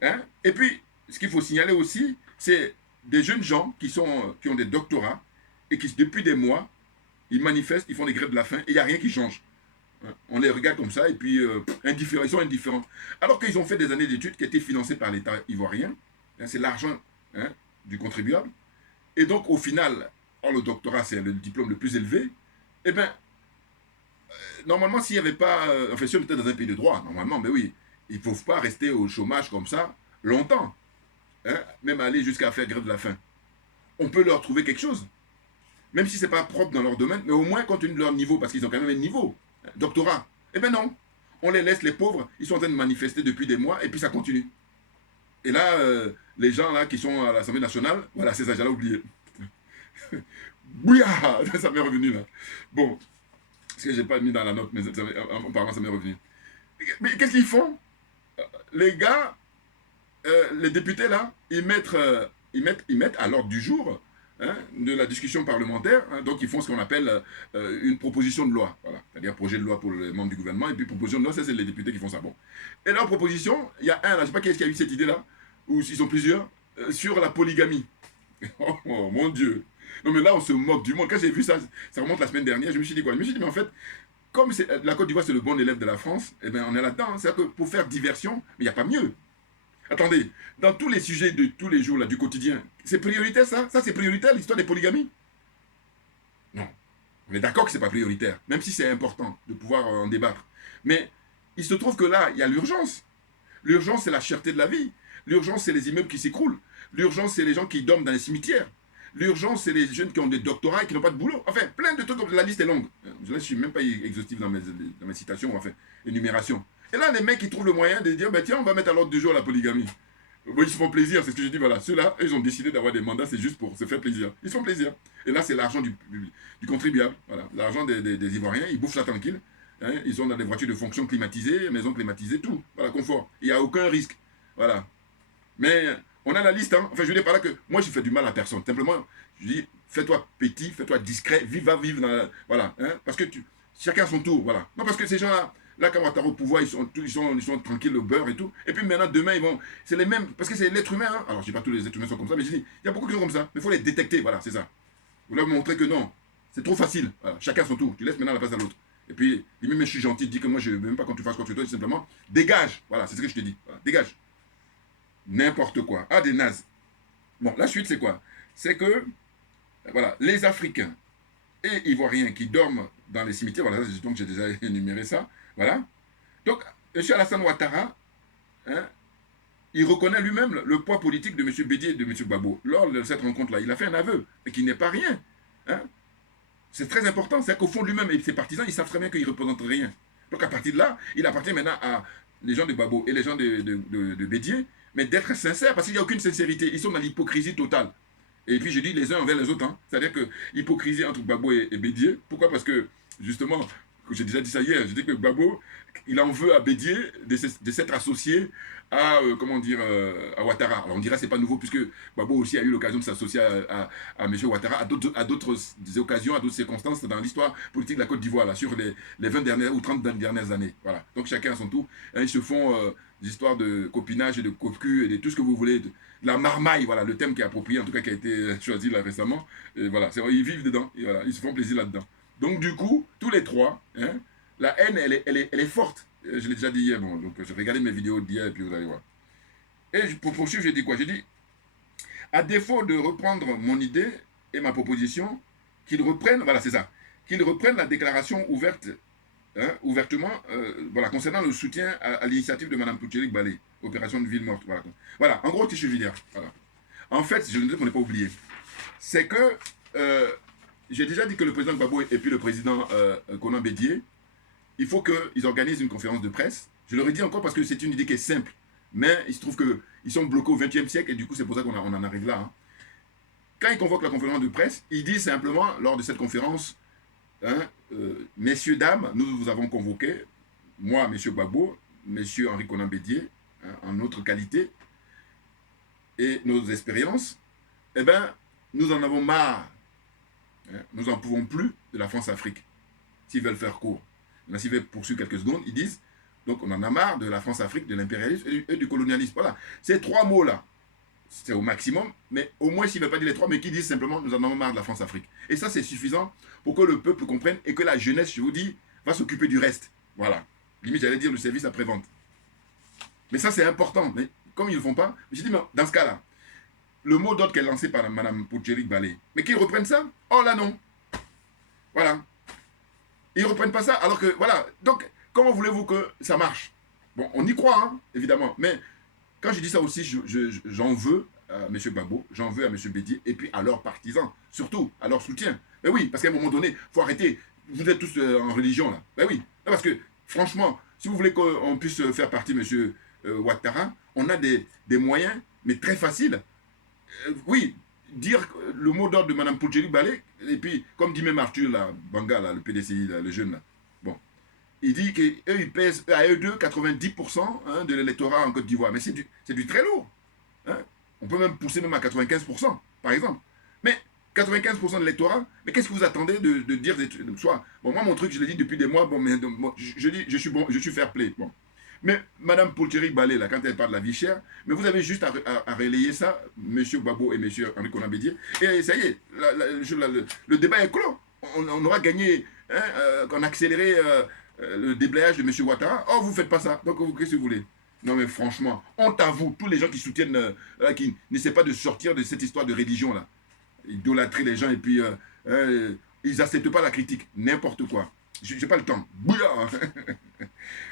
Hein? Et puis, ce qu'il faut signaler aussi, c'est des jeunes gens qui ont des doctorats et qui, depuis des mois, ils manifestent, ils font des grèves de la faim et il n'y a rien qui change. On les regarde comme ça et puis ils sont indifférents. Alors qu'ils ont fait des années d'études qui étaient financées par l'État ivoirien. Hein, c'est l'argent du contribuable. Et donc, au final, le doctorat, c'est le diplôme le plus élevé. Eh bien, normalement, s'il n'y avait pas... enfin, si on était dans un pays de droit, normalement, ben oui, ils ne peuvent pas rester au chômage comme ça longtemps. Hein, même aller jusqu'à faire grève de la faim. On peut leur trouver quelque chose. Même si ce n'est pas propre dans leur domaine, mais au moins compte tenu de leur niveau, parce qu'ils ont quand même un niveau. Doctorat. Eh bien non. On les laisse, les pauvres, ils sont en train de manifester depuis des mois, et puis ça continue. Et là, les gens là qui sont à l'Assemblée nationale, voilà, c'est ça, j'allais oublier. Bouya, ça m'est revenu là. Bon, parce que j'ai pas mis dans la note, mais apparemment ça m'est revenu. Mais qu'est-ce qu'ils font? Les gars, les députés là, ils mettent à l'ordre du jour de la discussion parlementaire, donc ils font ce qu'on appelle une proposition de loi, voilà, c'est-à-dire projet de loi pour les membres du gouvernement, et puis proposition de loi, ça c'est les députés qui font ça. Bon. Et leur proposition, il y a un là, je ne sais pas qui est-ce qui a eu cette idée-là, ou s'ils sont plusieurs, sur la polygamie. Oh mon Dieu. Non mais là on se moque du monde. Quand j'ai vu ça, ça remonte la semaine dernière, je me suis dit quoi? Je me suis dit mais en fait, comme la Côte d'Ivoire, c'est le bon élève de la France, eh bien, on est là-dedans. Hein. C'est-à-dire que pour faire diversion, il n'y a pas mieux. Attendez, dans tous les sujets de tous les jours, là, du quotidien, c'est prioritaire ça? Ça, c'est prioritaire, l'histoire des polygamies? Non. On est d'accord que ce n'est pas prioritaire, même si c'est important de pouvoir en débattre. Mais il se trouve que là, il y a l'urgence. L'urgence, c'est la cherté de la vie. L'urgence, c'est les immeubles qui s'écroulent. L'urgence, c'est les gens qui dorment dans les cimetières. L'urgence, c'est les jeunes qui ont des doctorats et qui n'ont pas de boulot. Enfin, plein de trucs comme la liste est longue. Là, je ne suis même pas exhaustif dans mes citations, enfin, énumérations. Et là, les mecs, ils trouvent le moyen de dire, bah, tiens, on va mettre à l'ordre du jour la polygamie. Bon, ils se font plaisir, c'est ce que je dis, voilà. Ceux-là, ils ont décidé d'avoir des mandats, c'est juste pour se faire plaisir. Ils se font plaisir. Et là, c'est l'argent du contribuable. Voilà. L'argent des Ivoiriens, ils bouffent ça tranquille. Hein. Ils sont dans des voitures de fonction climatisées, maisons climatisées, tout. Voilà, confort. Il n'y a aucun risque. Voilà. Mais on a la liste, hein. Enfin, je veux dire par là que moi, je fais du mal à personne. Simplement, je dis, fais-toi petit, fais-toi discret, va vivre dans la... Voilà. Hein. Parce que chacun à son tour, voilà. Non, parce que ces gens-là, là, quand Ouattara au pouvoir, ils sont tranquilles, au beurre et tout. Et puis maintenant, demain, ils vont... C'est les mêmes... Parce que c'est l'être humain, hein. Alors, je dis pas tous les êtres humains sont comme ça, mais je dis, il y a beaucoup qui sont comme ça. Mais il faut les détecter, voilà, c'est ça. Vous leur montrer que non, c'est trop facile. Voilà. Chacun à son tour. Tu laisses maintenant la place à l'autre. Et puis, lui-même, je suis gentil, dis que moi, je ne veux même pas quand tu fasses quoi que ce soit, simplement, dégage. Voilà, c'est ce que je te dis. Voilà, dégage. N'importe quoi. Ah, des nazes. Bon, la suite, c'est quoi? C'est que, voilà, les Africains et Ivoiriens qui dorment dans les cimetières, voilà, donc j'ai déjà énuméré ça, voilà. Donc, M. Alassane Ouattara, hein, il reconnaît lui-même le poids politique de M. Bédié et de M. Gbagbo. Lors de cette rencontre-là, il a fait un aveu, et qui n'est pas rien. Hein. C'est très important, c'est qu'au fond de lui-même et ses partisans, ils savent très bien qu'ils ne représentent rien. Donc à partir de là, il appartient maintenant à les gens de Gbagbo et les gens de Bédié, mais d'être sincères, parce qu'il n'y a aucune sincérité. Ils sont dans l'hypocrisie totale. Et puis je dis les uns envers les autres. Hein. C'est-à-dire que l'hypocrisie entre Gbagbo et Bédié, pourquoi? Parce que, justement, j'ai déjà dit ça hier, je dis que Gbagbo, il en veut à Bédié de s'être associé à, à Ouattara. Alors on dirait que ce n'est pas nouveau, puisque Gbagbo aussi a eu l'occasion de s'associer à M. Ouattara à d'autres occasions, à d'autres circonstances dans l'histoire politique de la Côte d'Ivoire, sur les 20 dernières ou 30 dernières années. Voilà. Donc chacun à son tour. Hein, ils se font des histoires de copinage et de cocu et de tout ce que vous voulez. De la marmaille, voilà, le thème qui est approprié, en tout cas qui a été choisi là récemment. Et voilà, ils vivent dedans, et voilà, ils se font plaisir là-dedans. Donc du coup, tous les trois, hein, la haine, elle est forte. Je l'ai déjà dit hier, bon, donc je vais regarder mes vidéos d'hier et puis vous allez voir. Et pour poursuivre, j'ai dit quoi? J'ai dit, à défaut de reprendre mon idée et ma proposition, qu'ils reprennent, voilà, c'est ça, qu'ils reprennent la déclaration ouverte, hein, ouvertement, voilà, concernant le soutien à l'initiative de Mme Poutcherik Balé, opération de ville morte. Voilà, voilà en gros, je veux dire, voilà. En fait, je ne dis qu'on n'est pas oublié. C'est que, j'ai déjà dit que le président Gbagbo et puis le président Konan Bédié, il faut qu'ils organisent une conférence de presse. Je leur ai dit encore parce que c'est une idée qui est simple. Mais il se trouve qu'ils sont bloqués au XXe siècle et du coup, c'est pour ça qu'on en arrive là. Hein. Quand ils convoquent la conférence de presse, ils disent simplement, lors de cette conférence, hein, messieurs, dames, nous vous avons convoqués, moi, monsieur Gbagbo, monsieur Henri Konan Bédié, hein, en notre qualité et nos expériences, eh bien, nous en avons marre. Hein, nous n'en pouvons plus de la France-Afrique, s'ils veulent faire court. Là, s'ils veulent poursuivre quelques secondes, ils disent, donc on en a marre de la France-Afrique, de l'impérialisme et du colonialisme. Voilà, ces trois mots-là, c'est au maximum, mais au moins s'ils ne veulent pas dire les trois, mais qu'ils disent simplement, nous en avons marre de la France-Afrique. Et ça, c'est suffisant pour que le peuple comprenne et que la jeunesse, je vous dis, va s'occuper du reste. Voilà, limite, j'allais dire le service après-vente. Mais ça, c'est important. Mais comme ils ne le font pas, j'ai dit, mais dans ce cas-là, le mot d'ordre qui est lancé par Mme Poutcherik Balé, mais qu'ils reprennent ça? Oh là non. Voilà. Ils ne reprennent pas ça, alors que, voilà. Donc, comment voulez-vous que ça marche? Bon, on y croit, hein, évidemment. Mais quand je dis ça aussi, j'en veux à M. Gbagbo, j'en veux à M. Bédié, et puis à leurs partisans, surtout à leur soutien. Mais oui, parce qu'à un moment donné, il faut arrêter. Vous êtes tous en religion, là. Ben oui. Non, parce que, franchement, si vous voulez qu'on puisse faire partie, M. Ouattara, on a des moyens, mais très faciles. Oui, dire le mot d'ordre de Mme Poutcherik Balé, et puis, comme dit même Arthur, là, Banga, là, le PDCI, là, le jeune, là, bon, il dit qu'eux, ils pèsent à eux deux 90% hein, de l'électorat en Côte d'Ivoire. Mais c'est du très lourd. Hein. On peut même pousser même à 95%, par exemple. Mais 95% de l'électorat, mais qu'est-ce que vous attendez de dire soit, bon, moi, mon truc, je l'ai dit depuis des mois, bon, mais je dis, je suis bon, je suis fair play, bon. Mais Mme Poutcherik Balé, là, quand elle parle de la vie chère, mais vous avez juste à relayer ça, M. Gbagbo et M. Henri Konan Bédié, et ça y est, le débat est clos. On aura gagné qu'on a accéléré le déblayage de M. Ouattara. Oh, vous ne faites pas ça. Donc, qu'est-ce que vous voulez? Non, mais franchement, honte à vous, tous les gens qui soutiennent, qui n'essaient pas de sortir de cette histoire de religion-là. Idolâtrer les gens et puis ils n'acceptent pas la critique. N'importe quoi. Je n'ai pas le temps. Bouillard.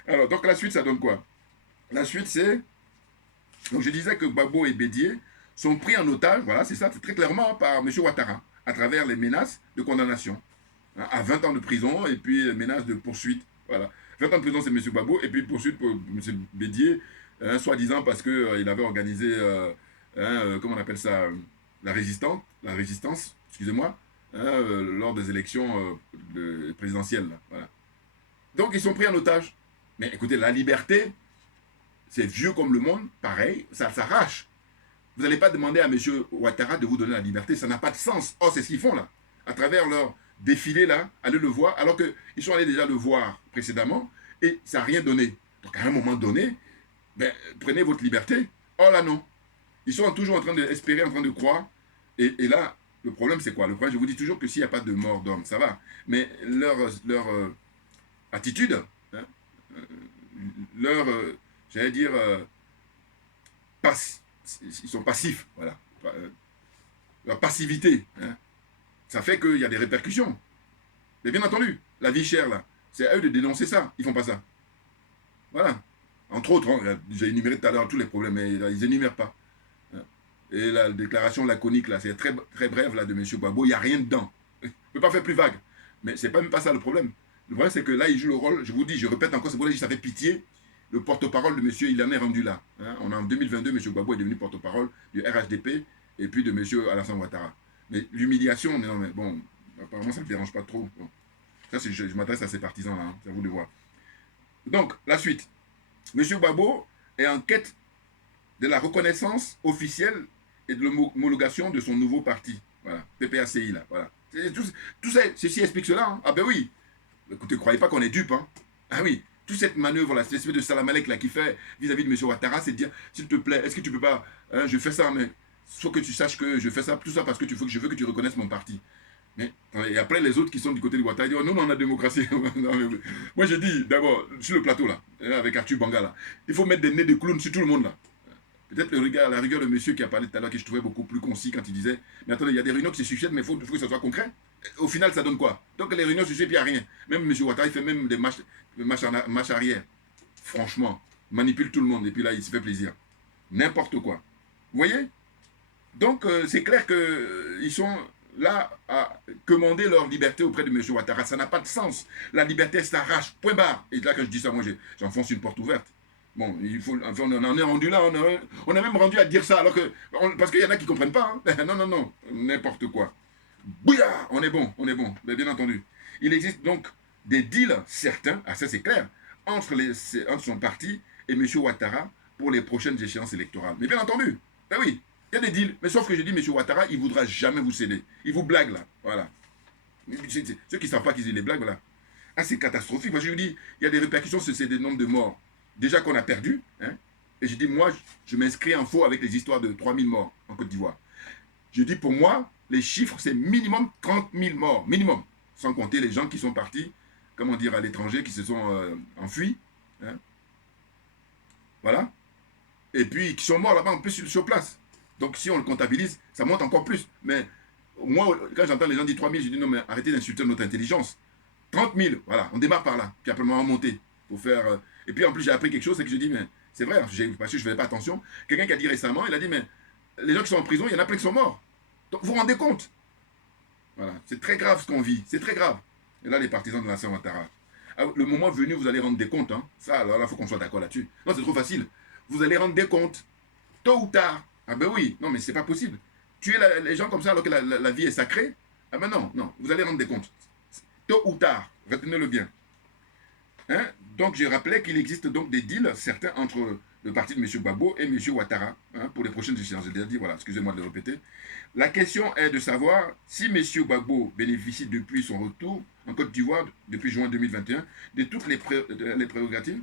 Alors, donc la suite, ça donne quoi? La suite, c'est... Donc, je disais que Gbagbo et Bédié sont pris en otage, voilà, c'est ça, très clairement, par M. Ouattara, à travers les menaces de condamnation. Hein, à 20 ans de prison et puis menaces de poursuite. Voilà. 20 ans de prison, c'est M. Gbagbo, et puis poursuite pour M. Bédié, soi-disant parce qu'il avait organisé, comment on appelle ça, la résistance, excusez-moi, lors des élections présidentielles. Là, voilà. Donc, ils sont pris en otage. Mais écoutez, la liberté, c'est vieux comme le monde, pareil, ça s'arrache. Vous n'allez pas demander à M. Ouattara de vous donner la liberté, ça n'a pas de sens. Oh, c'est ce qu'ils font là, à travers leur défilé là, allez le voir, alors qu'ils sont allés déjà le voir précédemment, et ça n'a rien donné. Donc à un moment donné, ben, prenez votre liberté. Oh là non. Ils sont toujours en train d'espérer, en train de croire, et là, le problème c'est quoi? Le problème, je vous dis toujours que s'il n'y a pas de mort d'homme, ça va, mais leur attitude, hein, j'allais dire, ils sont passifs, voilà. Leur passivité, hein, ça fait qu'il y a des répercussions. Mais bien entendu, la vie chère, là, c'est à eux de dénoncer ça. Ils font pas ça. Voilà. Entre autres, hein, j'ai énuméré tout à l'heure tous les problèmes, mais là, ils n'énumèrent pas. Et la déclaration laconique, là, c'est très, très brève, là, de M. Gbagbo, il n'y a rien dedans. Je ne peux pas faire plus vague. Mais c'est pas même pas ça le problème. Le problème, c'est que là, il joue le rôle, je vous dis, je répète encore, c'est pour ça que ça fait pitié. Le porte-parole de monsieur, il en est rendu là. Hein. On est en 2022, M. Gbagbo est devenu porte-parole du RHDP et puis de M. Alassane Ouattara. Mais l'humiliation, non, mais bon, apparemment, ça ne me dérange pas trop. Bon. Ça, je m'adresse à ces partisans-là, hein, c'est à vous de voir. Donc, la suite. M. Gbagbo est en quête de la reconnaissance officielle et de l'homologation de son nouveau parti. Voilà, PPACI, là, voilà. Tout ça, ceci explique cela. Hein. Ah ben oui. Écoutez, ne croyez pas qu'on est dupe. Hein. Ah oui. Toute cette manœuvre-là, cette espèce de salamalek là qui fait vis-à-vis de M. Ouattara, c'est de dire, s'il te plaît, est-ce que tu peux pas, hein, je fais ça, mais faut que tu saches que je fais ça, tout ça parce que je veux que tu reconnaisses mon parti. Mais, et après, les autres qui sont du côté de Ouattara, ils disent, oh, nous, on a la démocratie. Moi, j'ai dit, d'abord, sur le plateau, là, avec Arthur Banga, là, il faut mettre des nez de clown sur tout le monde, là. Peut-être la rigueur de monsieur qui a parlé tout à l'heure, que je trouvais beaucoup plus concis quand il disait, mais attendez, il y a des réunions qui se succèdent, mais il faut que ça soit concret. Au final, ça donne quoi? Donc, les réunions se succèdent, puis il n'y a rien. Même M. Ouattara, il fait même des marches arrière. Franchement, manipule tout le monde, et puis là, il se fait plaisir. N'importe quoi. Vous voyez? Donc, c'est clair qu'ils sont là à commander leur liberté auprès de M. Ouattara. Ça n'a pas de sens. La liberté s'arrache, point barre. Et là, quand je dis ça, moi, j'enfonce une porte ouverte. Bon, enfin, on en est rendu là, on a même rendu à dire ça, alors que, parce qu'il y en a qui ne comprennent pas. Hein. Non, n'importe quoi. Bouillard, on est bon, mais bien entendu. Il existe donc des deals certains, ça c'est clair, entre son parti et M. Ouattara pour les prochaines échéances électorales. Mais bien entendu, ben oui, il y a des deals. Mais sauf que je dis, M. Ouattara, il ne voudra jamais vous céder. Il vous blague là, voilà. Ceux qui ne savent pas qu'ils les blagues, voilà. Ah, c'est catastrophique. Moi, je vous dis, il y a des répercussions sur ces nombres de morts. Déjà qu'on a perdu, hein, et je dis, moi, je m'inscris en faux avec les histoires de 3000 morts en Côte d'Ivoire. Je dis, pour moi, les chiffres, c'est minimum 30 000 morts, minimum. Sans compter les gens qui sont partis, comment dire, à l'étranger, qui se sont enfuis. Hein, voilà. Et puis, qui sont morts là-bas, en plus, sur place. Donc, si on le comptabilise, ça monte encore plus. Mais moi, quand j'entends les gens dire 3 000, je dis, non, mais arrêtez d'insulter notre intelligence. 30 000, voilà, on démarre par là. Puis après, on va monter pour faire... Et puis en plus, j'ai appris quelque chose, c'est que je dis, mais c'est vrai, parce que je ne faisais pas attention. Quelqu'un qui a dit récemment, il a dit, mais les gens qui sont en prison, il y en a plein qui sont morts. Donc vous vous rendez compte? Voilà, c'est très grave ce qu'on vit, c'est très grave. Et là, les partisans de l'ancien Ouattara, le moment venu, vous allez rendre des comptes. Hein. Ça, alors là, il faut qu'on soit d'accord là-dessus. Non, c'est trop facile. Vous allez rendre des comptes, tôt ou tard. Ah ben oui, non, mais c'est pas possible. Tuer les gens comme ça alors que la vie est sacrée, ah ben non, vous allez rendre des comptes. Tôt ou tard, retenez-le bien. Hein? Donc, je rappelais qu'il existe donc des deals, certains, entre le parti de M. Gbagbo et M. Ouattara, hein, pour les prochaines échéances. J'ai déjà dit, voilà, excusez-moi de le répéter. La question est de savoir si M. Gbagbo bénéficie depuis son retour en Côte d'Ivoire, depuis juin 2021, de toutes les prérogatives,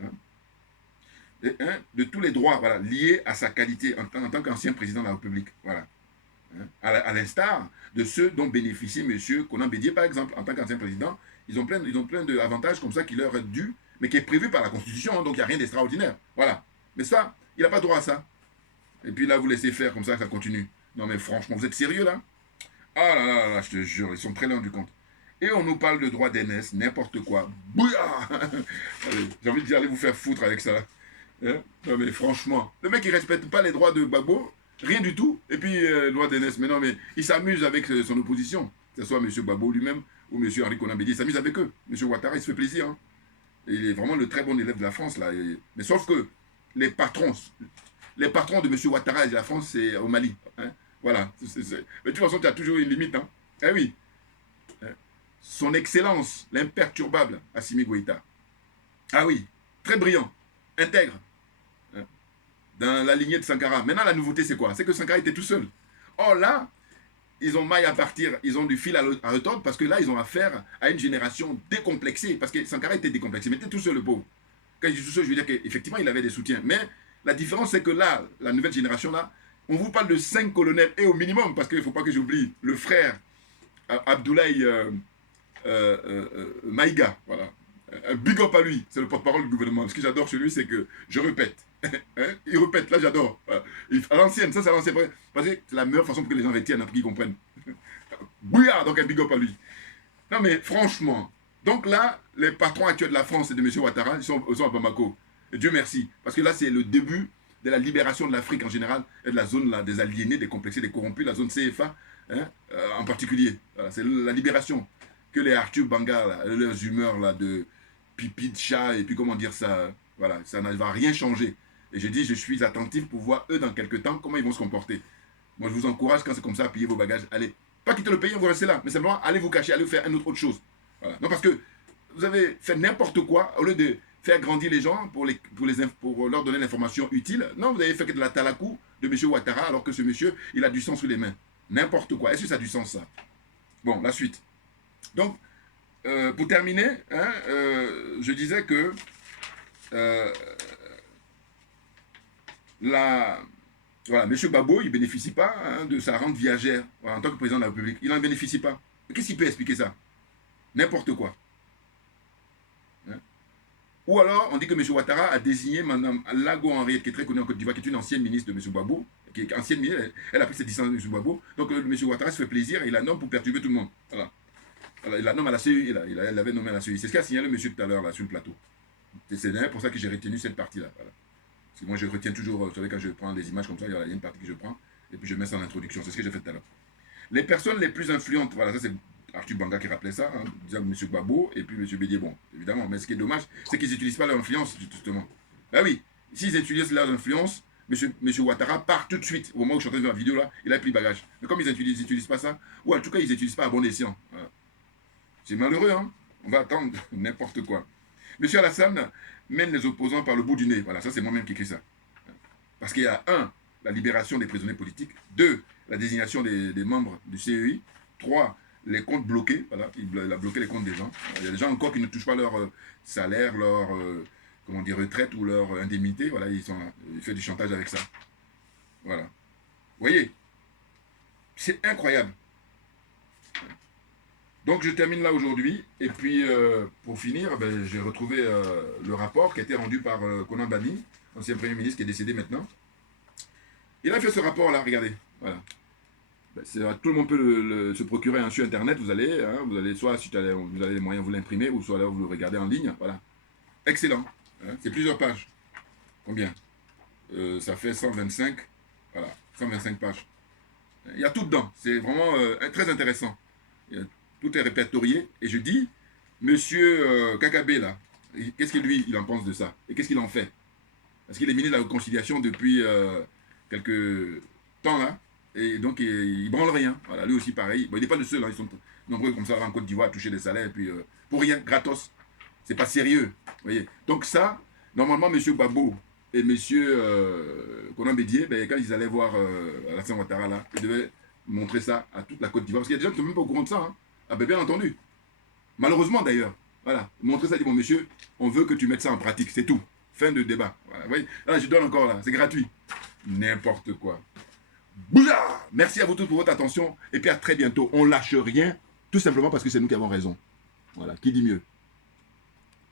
hein, de tous les droits, voilà, liés à sa qualité en tant qu'ancien président de la République. Voilà. Hein, à l'instar de ceux dont bénéficie M. Konan Bédié, par exemple, en tant qu'ancien président. Ils ont plein d'avantages comme ça qui leur est dû, mais qui est prévu par la Constitution, hein, donc il n'y a rien d'extraordinaire. Voilà. Mais ça, il n'a pas droit à ça. Et puis là, vous laissez faire comme ça continue. Non mais franchement, vous êtes sérieux là? Ah là là là, je te jure, ils sont très loin du compte. Et on nous parle de droit d'aînesse, n'importe quoi. Bouya. J'ai envie de dire, allez vous faire foutre avec ça. Hein? Non mais franchement, le mec il respecte pas les droits de Gbagbo, rien du tout. Et puis droit d'aînesse, mais non mais il s'amuse avec son opposition. Que ce soit M. Gbagbo lui-même ou M. Henri Konan Bédié, il s'amuse avec eux. M. Ouattara, il se fait plaisir. Hein? Et il est vraiment le très bon élève de la France là. Mais sauf que les patrons de M. Ouattara et de la France, c'est au Mali. Hein? Voilà. Mais de toute façon, tu as toujours une limite. Hein? Eh oui. Son Excellence, l'imperturbable Assimi Goïta. Ah oui, très brillant, intègre, hein, dans la lignée de Sankara. Maintenant, la nouveauté, c'est quoi? C'est que Sankara était tout seul. Or là, ils ont maille à partir, ils ont du fil à retordre, parce que là, ils ont affaire à une génération décomplexée, parce que Sankara était décomplexé, mais il était tout seul, le pauvre. Quand je dis tout seul, je veux dire qu'effectivement, il avait des soutiens. Mais la différence, c'est que là, la nouvelle génération, là, on vous parle de 5 colonels, et au minimum, parce qu'il ne faut pas que j'oublie, le frère Abdoulaye Maïga, voilà. Un big up à lui, c'est le porte-parole du gouvernement. Ce que j'adore chez lui, c'est que je répète. Hein? Il répète, là j'adore. À l'ancienne, ça c'est à l'ancienne. Parce que c'est la meilleure façon pour que les gens retiennent, pour qu'ils comprennent. Bouillard, donc un big up à lui. Non mais franchement, donc là, les patrons actuels de la France et de M. Ouattara, ils sont à Bamako. Et Dieu merci. Parce que là, c'est le début de la libération de l'Afrique en général, et de la zone là, des aliénés, des complexés, des corrompus, la zone CFA, hein, en particulier. Voilà, c'est la libération. Que les Arthur Banga, là, leurs humeurs là, de pipi de chat, et puis comment dire ça, voilà, ça ne va rien changer. Et j'ai dit, je suis attentif pour voir eux dans quelques temps comment ils vont se comporter. Moi, je vous encourage, quand c'est comme ça, à piller vos bagages, allez, pas quitter le pays, vous restez là, mais simplement, allez vous cacher, allez faire autre chose. Voilà. Non, parce que vous avez fait n'importe quoi, au lieu de faire grandir les gens pour leur donner l'information utile, non, vous avez fait que de la talakou de M. Ouattara, alors que ce monsieur, il a du sang sous les mains. N'importe quoi. Est-ce que ça a du sens, ça? Bon, la suite. Donc, pour terminer, hein, je disais que voilà, M. Gbagbo, il ne bénéficie pas, hein, de sa rente viagère, voilà, en tant que président de la République. Il n'en bénéficie pas. Qu'est-ce qu'il peut expliquer ça? N'importe quoi. Hein? Ou alors, on dit que M. Ouattara a désigné Mme Lago Henriette, qui est très connue en Côte d'Ivoire, qui est une ancienne ministre de M. Gbagbo, qui est ancienne ministre, elle a pris ses distances de M. Gbagbo. Donc, M. Ouattara se fait plaisir et il la nomme pour perturber tout le monde. Voilà. Alors, il la nomme à la CEI, il l'avait nommé à la CEI. C'est ce qu'a signalé monsieur tout à l'heure, là, sur le plateau. C'est d'ailleurs pour ça que j'ai retenu cette partie-là. Voilà. Parce que moi, je retiens toujours, vous savez, quand je prends des images comme ça, il y a une partie que je prends, et puis je mets ça en introduction. C'est ce que j'ai fait tout à l'heure. Les personnes les plus influentes, voilà, ça c'est Arthur Banga qui rappelait ça, hein, disant M. Gbagbo et puis M. Bédié, bon, évidemment. Mais ce qui est dommage, c'est qu'ils n'utilisent pas leur influence, justement. Ben oui, s'ils utilisent leur influence, M. Ouattara part tout de suite. Au moment où je suis en train de faire la vidéo, là, il a pris le bagage. Mais comme ils n'utilisent pas ça, ou en tout cas, ils n'utilisent pas à bon escient. Voilà. C'est malheureux, hein. On va attendre n'importe quoi. M. Alassane mène les opposants par le bout du nez. Voilà, ça c'est moi-même qui écris ça. Parce qu'il y a 1, la libération des prisonniers politiques. 2, la désignation des membres du CEI. 3, les comptes bloqués. Voilà, il a bloqué les comptes des gens. Il y a des gens encore qui ne touchent pas leur salaire, leur retraite ou leur indemnité. Voilà, il fait du chantage avec ça. Voilà. Vous voyez, c'est incroyable. Donc je termine là aujourd'hui, et puis pour finir, ben, j'ai retrouvé le rapport qui a été rendu par Konan Bani, ancien Premier ministre qui est décédé maintenant. Il a fait ce rapport-là, regardez, voilà. Ben, tout le monde peut se procurer sur Internet, vous allez soit si vous avez les moyens, vous l'imprimer, ou soit là vous le regardez en ligne, voilà. Excellent, hein, c'est plusieurs pages. Combien ça fait 125, voilà, 125 pages. Il y a tout dedans, c'est vraiment très intéressant. Tout est répertorié, et je dis, monsieur Kakabe, là, qu'est-ce que lui, il en pense de ça? Et qu'est-ce qu'il en fait? Parce qu'il est ministre de la Réconciliation depuis quelques temps, là, et donc il branle rien. Voilà, lui aussi pareil. Bon, il n'est pas le seul, hein, ils sont nombreux comme ça en Côte d'Ivoire à toucher des salaires, et puis pour rien, gratos. C'est pas sérieux, vous voyez. Donc ça, normalement, monsieur Gbagbo et monsieur Konan Bédié, ben, quand ils allaient voir Alassane Ouattara, là, ils devaient montrer ça à toute la Côte d'Ivoire, parce qu'il y a des gens qui ne sont même pas au courant de ça, hein. Ah ben bien entendu. Malheureusement d'ailleurs. Voilà. Montrer ça, dit bon monsieur, on veut que tu mettes ça en pratique, c'est tout. Fin de débat. Voilà. Vous voyez, là je donne encore là, c'est gratuit. N'importe quoi. Boula. Merci à vous tous pour votre attention, et puis à très bientôt. On lâche rien, tout simplement parce que c'est nous qui avons raison. Voilà, qui dit mieux?